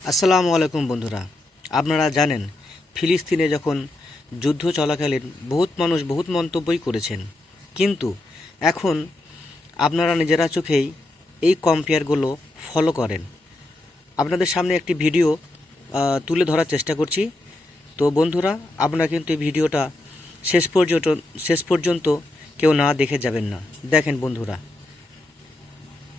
আসসালামু আলাইকুম বন্ধুরা। আপনারা জানেন ফিলিস্তিনে যখন যুদ্ধ চলাকালীন বহুত মানুষ বহুত মন্তব্যই করেছেন, কিন্তু এখন আপনারা নিজেরা চোখেই এই কম্পেয়ারগুলো ফলো করেন। আপনাদের সামনে একটি ভিডিও তুলে ধরার চেষ্টা করছি। তো বন্ধুরা, আপনারা কিন্তু এই ভিডিওটা শেষ পর্যন্ত কেউ না দেখে যাবেন না। দেখেন বন্ধুরা।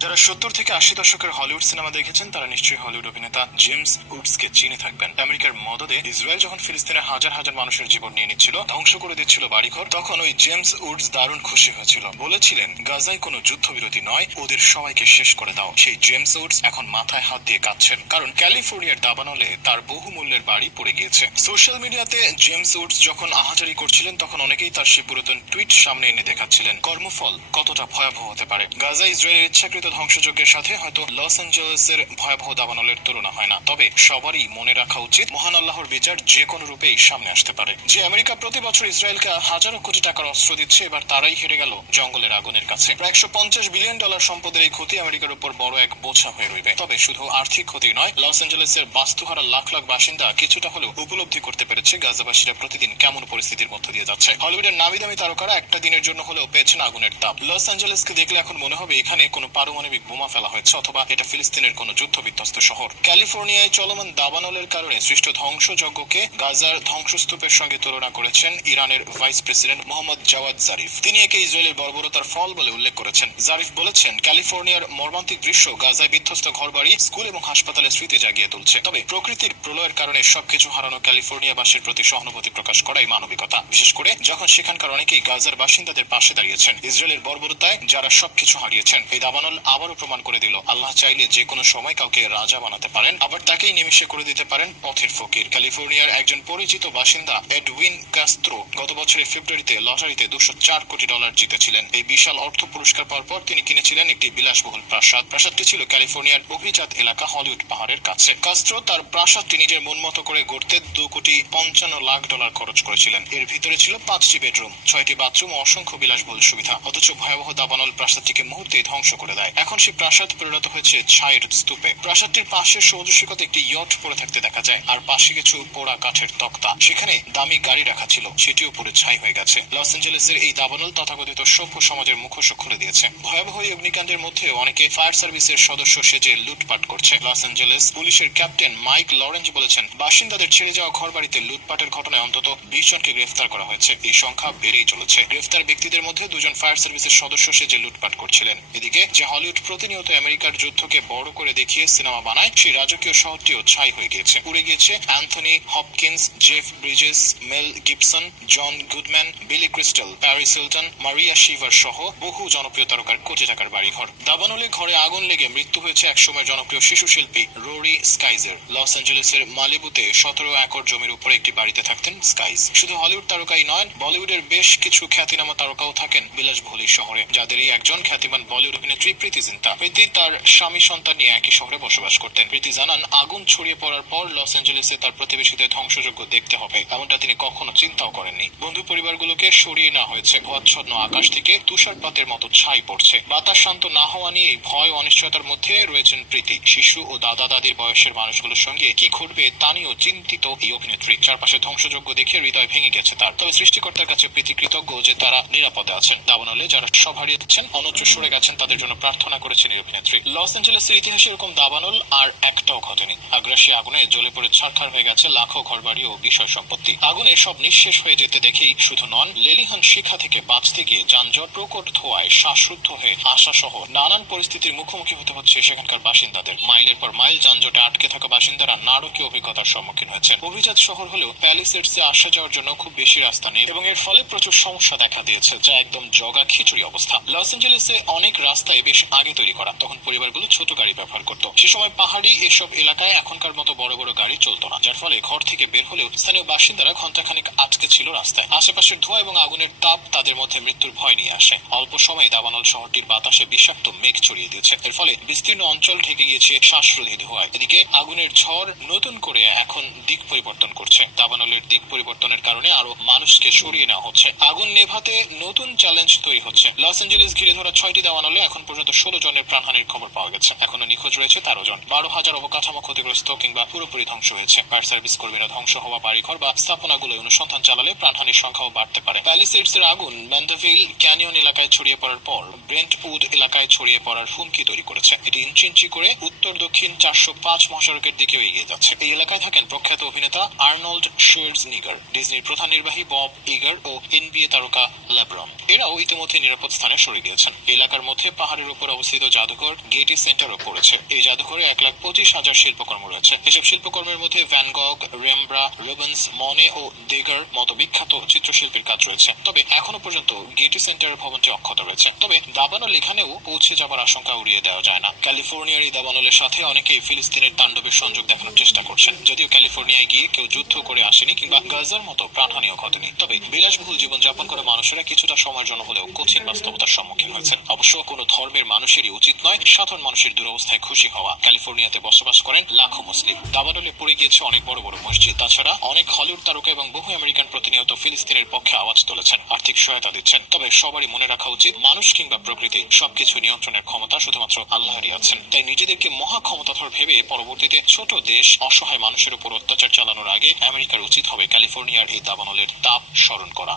যারা 70 থেকে 80 দশকের হলিউড সিনেমা দেখেছেন তারা নিশ্চয়ই হলিউড অভিনেতা জেমস উডসকে চিনে থাকবেন। আমেরিকার মদদে ইসরায়েল যখন ফিলিস্তিনের হাজার হাজার মানুষের জীবন নিয়ে নিচ্ছিল, ধ্বংস করে দিচ্ছিল বাড়িঘর, তখন ওই জেমস উডস দারুণ খুশি হয়েছিল। বলেছিলেন, গাজায় কোনো যুদ্ধবিরতি নয়, ওদের সবাইকে শেষ করে দাও। সেই জেমস উডস এখন মাথায় হাত দিয়ে কাঁদছেন, কারণ ক্যালিফোর্নিয়ার দাবানলে তার বহুমূল্যের বাড়ি পড়ে গিয়েছে। সোশ্যাল মিডিয়াতে জেমস উডস যখন আহাজারি করছিলেন, তখন অনেকেই তার সেই পুরাতন টুইট সামনে এনে দেখাচ্ছিলেন। কর্মফল কতটা ভয়াবহ হতে পারে। গাজা ইসরায়েলের ইচ্ছাকৃত ধ্বংসযজ্ঞের সাথে হয়তো লস অ্যাঞ্জেলেসের ভয়াবহ দাবানলের তুলনা হয় না, তবে সবারই মনে রাখা উচিত মহান আল্লাহর বিচার যে কোনো রূপেই সামনে আসতে পারে। যে আমেরিকা প্রতি বছর ইসরায়েলকে হাজারো কোটি টাকার অস্ত্র দিচ্ছে, এবার তারাই হেরে গেল জঙ্গলের আগুনের কাছে। প্রায় $150 বিলিয়ন সম্পদের এই ক্ষতি আমেরিকার উপর বড় এক বোঝা হয়ে রইবে। তবে শুধু আর্থিক ক্ষতি নয়, লস অ্যাঞ্জেলেসের বাস্তুহারা লাখ লাখ বাসিন্দা কিছুটা হলেও উপলব্ধি করতে পেরেছে গাজাবাসীরা প্রতিদিন কেমন পরিস্থিতির মধ্য দিয়ে যাচ্ছে। হলিউডের নামি দামি তারকারা একটা দিনের জন্য হলেও পেয়েছেন আগুনের তাপ। লস অ্যাঞ্জেলেসকে দেখলে এখন মনে হবে এখানে কোনো পারমাণবিক বোমা ফেলা হয়েছে, অথবা এটা ফিলিস্তিনের কোনো যুদ্ধ বিধ্বস্ত শহর। ক্যালিফোর্নিয়ায় চলমান দাবানলের কারণে সৃষ্ট ধ্বংসযজ্ঞকে গাজার ধ্বংসস্তূপের সঙ্গে তুলনা করেছেন ইরানের vice president Mohammad Javad Zarif. তিনি একে ইসরায়েলের বর্বরতার ফল বলে উল্লেখ করেছেন। জারিফ বলেছেন, ক্যালিফোর্নিয়ার মর্মান্তিক দৃশ্য গাজায় বিধ্বস্ত ঘরবাড়ি, স্কুল এবং হাসপাতালের স্মৃতি জাগিয়ে তুলছে। তবে প্রকৃতির প্রলয়ের কারণে সবকিছু হারানো ক্যালিফোর্নিয়াবাসীর প্রতি সহানুভূতি প্রকাশ করাই মানবিকতা, বিশেষ করে যখন সেখানকার অনেকেই গাজার বাসিন্দাদের পাশে দাঁড়িয়েছেন। ইসরায়েলের বর্বরতায় যারা সবকিছু হারিয়েছেন, এই দাবানল আবারও প্রমাণ করে দিল আল্লাহ চাইলে যে কোনো সময় কাউকে রাজা বানাতে পারেন, আবার তাকেই নিমিষে করে দিতে পারেন পথের ফকির। ক্যালিফোর্নিয়ার একজন পরিচিত বাসিন্দা এডউইন কাস্ত্রো গত বছরের ফেব্রুয়ারিতে লটারিতে $204 কোটি জিতেছিলেন। এই বিশাল অর্থ পুরস্কার পাওয়ার পর তিনি কিনেছিলেন একটি বিলাসবহুল প্রাসাদ। প্রাসাদটি ছিল ক্যালিফোর্নিয়ার অভিজাত এলাকা হলিউড পাহাড়ের কাছে। কাস্ত্রো তার প্রাসাদটি নিজের মন মতো করে গড়তে $2,55,00,000 খরচ করেছিলেন। এর ভিতরে ছিল 5টি বেডরুম, 6টি বাথরুম ও অসংখ্য বিলাসবহুল সুবিধা। অথচ ভয়াবহ দাবানল প্রাসাদটিকে মুহূর্তেই ধ্বংস করে দেয়। এখন সেই প্রাসাদ পরিণত হয়েছে ছাইয়ের স্তূপে। প্রাসাদটির পাশের সমুদ্র সৈকতে একটি ইয়ট পড়ে থাকতে দেখা যায়, আর পাশে কিছু পোড়া কাঠের তক্তা। সেখানে দামি গাড়ি রাখা ছিল, সেটিও পুরো ছাই হয়ে গেছে। লস অ্যাঞ্জেলেসের এই দাবানল তথাকথিত সভ্য সমাজের মুখোশ খুলে দিয়েছে। ভয়াবহ এই অগ্নিকাণ্ডের মধ্যেও অনেকে ফায়ার সার্ভিসের সদস্য সেজে লুটপাট করছে। লস অ্যাঞ্জেলেস পুলিশের ক্যাপ্টেন মাইক লরেঞ্জ বলেছেন, বাসিন্দাদের ছেড়ে যাওয়া ঘরবাড়িতে লুটপাটের ঘটনায় অন্তত 20 জনকে গ্রেফতার করা হয়েছে। এই সংখ্যা বেড়েই চলেছে। গ্রেফতার ব্যক্তিদের মধ্যে 2 জন ফায়ার সার্ভিসের সদস্য সেজে লুটপাট করছিলেন। এদিকে যে হলিউড প্রতিনিয়ত আমেরিকার যুদ্ধকে বড় করে দেখিয়ে সিনেমা বানায়, সেই রাজকীয় শহরটিও ছাই হয়ে গিয়েছে। উড়ে গিয়েছে Anthony Hopkins, Jeff Bridges, Mel Gibson, John Goodman, Billy Crystal, Paris Hilton, Maria Shriver সহ বহু জনপ্রিয় তারকার কোটি টাকার বাড়িঘর। দাবানলে ঘরে আগুন লেগে মৃত্যু হয়েছে একসময় জনপ্রিয় শিশু শিল্পী রোরি স্কাইজের। লস অ্যাঞ্জেলেসের মালিবুতে 17 একর জমির উপরে একটি বাড়িতে থাকতেন স্কাইজ। শুধু হলিউড তারকাই নয়, বলিউডের বেশ কিছু খ্যাতিনামা তারকাও থাকেন বিলাসবহুল এই শহরে। যাদেরই একজন খ্যাতিমান বলিউড অভিনেত্রী প্রীতি জিন্টা। প্রীতি তার স্বামী সন্তান নিয়ে একই শহরে বসবাস করতেন। প্রীতি জানান, আগুন ছড়িয়ে পড়ার পর লস অ্যাঞ্জেলেসে তার প্রতিবেশীদের ধ্বংসযজ্ঞ দেখতে হবে এমনটা তিনি কখনো চিন্তাও করেননি। বন্ধু পরিবারগুলোকে সরিয়ে নেওয়া হয়েছে। ভুয়াচ্ছন্ন আকাশ থেকে তুষারপাতের মতো ছাই পড়ছে। বাতাস শান্ত না হওয়া নিয়ে ভয় ও অনিশ্চয়তার মধ্যে রয়েছেন প্রীতি। শিশু ও দাদা দাদির বয়সের মানুষগুলোর সঙ্গে কি ঘটবে তা নিয়েও চিন্তিত এই অভিনেত্রী। চারপাশে ধ্বংসযজ্ঞ দেখে হৃদয় ভেঙে গেছে তার। তবে সৃষ্টিকর্তার কাছে প্রীতি কৃতজ্ঞ যে তারা নিরাপদে আছেন। দাবানলে যারা সব হারিয়েছেন, অন্যত্র সরে গেছেন, তাদের জন্য প্রার্থনা করেছেন এই অভিনেত্রী। লস অ্যাঞ্জেলেসের ইতিহাসে এরকম দাবানল আর একটাও ঘটেনি। আগ্রাসী আগুনে জ্বলে পড়ে ছারখার হয়ে গেছে লাখো ঘরবাড়ি ও বিষয় সম্পত্তি। আগুনে সব নিঃশেষ হয়ে যেতে দেখেই শুধু নন, লেলিহান শিখা থেকে বাঁচতে গিয়ে যানজট, প্রকট ধোঁয়ায় শ্বাসরুদ্ধ হয়ে আসা সহ নানান পরিস্থিতির মুখোমুখি হতে হচ্ছে সেখানকার বাসিন্দাদের। মাইলের পর মাইল যানজটে আটকে থাকা বাসিন্দারা নারকীয় অভিজ্ঞতার সম্মুখীন হয়েছেন। অভিজাত শহর হলেও প্যালিসেডসে আসা যাওয়ার জন্য খুব বেশি রাস্তা নেই এবং এর ফলে প্রচুর সমস্যা দেখা দিয়েছে, যা একদম জগা খিচুড়ি অবস্থা। লস অ্যাঞ্জেলেসে অনেক রাস্তায় বেশ আগে তৈরি করা, তখন পরিবারগুলো ছোট গাড়ি ব্যবহার করত। সে সময় পাহাড়ি এসব এলাকায় এখনকার মতো বড় বড় গাড়ি চলতো না, যার ফলে ঘর থেকে বের হলেও স্থানীয় বাসিন্দারা ঘন্টাখানেক আটকে ছিল রাস্তায়। আশেপাশের ধোঁয়া এবং আগুনের তাপ তাদের মধ্যে মৃত্যুর ভয় নিয়ে আসে। অল্প সময় দাবানল শহরটির বাতাসে বিষাক্ত মেঘ ছড়িয়ে দিয়েছে। এর ফলে বিস্তীর্ণ অঞ্চল ঢেকে গিয়েছে শ্বাসরোধী ধোঁয়ায়। এদিকে আগুনের ঝড় নতুন করে এখন দিক পরিবর্তন করছে। দাবানলের দিক পরিবর্তনের কারণে আরো মানুষকে সরিয়ে নেওয়া হচ্ছে। আগুন নেভাতে নতুন চ্যালেঞ্জ তৈরি হচ্ছে। লস অ্যাঞ্জেলেস ঘিরে ধরা 6টি দাবানলে এখন পর্যন্ত 16 জনের প্রাণহানির খবর পাওয়া গেছে। এখনো নিখোঁজ রয়েছে 13 জন। 12,000 অবকাঠামো ক্ষতিগ্রস্ত কিংবা পুরোপুরি ধ্বংস হয়েছে। ফায়ার সার্ভিস কর্মীরা ধ্বংস হওয়া বাড়িঘর বা স্থাপনাগুলো অনুসন্ধান চালালে প্রাণহানির সংখ্যাও বাড়তে পারে। প্যালিসেডস এর আগুন ম্যান্ডাভিল ক্যানিয়ন এলাকায় ছড়িয়ে পড়ার পর ব্রেন্টউড এলাকায় ছড়িয়ে পড়ার হুমকি তৈরি করেছে। এটি ইঞ্চি ইঞ্চি করে উত্তর দক্ষিণ 405 মহাসড়কের দিকেও এগিয়ে যাচ্ছে। এই এলাকায় থাকেন প্রখ্যাত অভিনেতা আর্নল্ড শোয়ার্জনিগার, ডিজনির প্রধান নির্বাহী বব ইগার ও NBA তারকা লেব্রন। এরাও ইতিমধ্যে নিরাপদ স্থানে সরে গিয়েছেন। এলাকার মধ্যে পাহাড়ের উপর অবস্থিত জাদুঘর গেটি সেন্টারও পড়েছে। এই জাদুঘরে 1,25,000 শিল্পকর্ম রয়েছে। এসব শিল্পকর্মের মধ্যে ভ্যান গগ, রেমব্রা, রুবেন্স, মনে ও দেগার মতো বিখ্যাত চিত্রশিল্পীর কাজ রয়েছে। তবে এখনো পর্যন্ত গেটি সেন্টারের ভবনটি অক্ষত রয়েছে। তবে দাবানল এখানেও পৌঁছে যাবার আশঙ্কা উড়িয়ে দেওয়া যায় না। ক্যালিফোর্নিয়ার এই দাবানলের সাথে অনেকেই ফিলিস্তিনের তাণ্ডবের সংযোগ দেখানোর চেষ্টা করছেন। যদিও ক্যালিফোর্নিয়ায় গিয়ে কেউ যুদ্ধ করে আসেনি কিংবা গাজার মতো প্রাণহানিও ঘটেনি। তবে বিলাসবহুল জীবনযাপন করে মানুষেরা কিছুটা সময়ের জন্য হলেও কঠিন বাস্তবতার সম্মুখীন হয়েছেন। অবশ্য কোনো ধর্মের মানুষেরই উচিত নয় সাধারণ মানুষের দুরবস্থায় খুশি হওয়া। ক্যালিফোর্নিয়াতে বসবাস করেন লাখো মুসলিম। দাবানলে পড়ে গিয়েছে অনেক বড় বড় মসজিদ। তাছাড়া অনেক হলিউড তারকা এবং বহু আমেরিকান প্রতিনিয়ত ফিলিস্তিনের পক্ষে আওয়াজ তুলেছেন, আর্থিক সহায়তা দিচ্ছেন। তবে সবারই মনে রাখা উচিত, মানুষ কিংবা প্রকৃতি সবকিছু নিয়ন্ত্রণের ক্ষমতা শুধুমাত্র আল্লাহরই আছেন। তাই নিজেদেরকে মহা ক্ষমতাধর ভেবে পরবর্তীতে ছোট দেশ অসহায় মানুষের উপর অত্যাচার চালানোর আগে আমেরিকার উচিত হবে ক্যালিফোর্নিয়ার এই দাবানলের তাপ স্মরণ করা।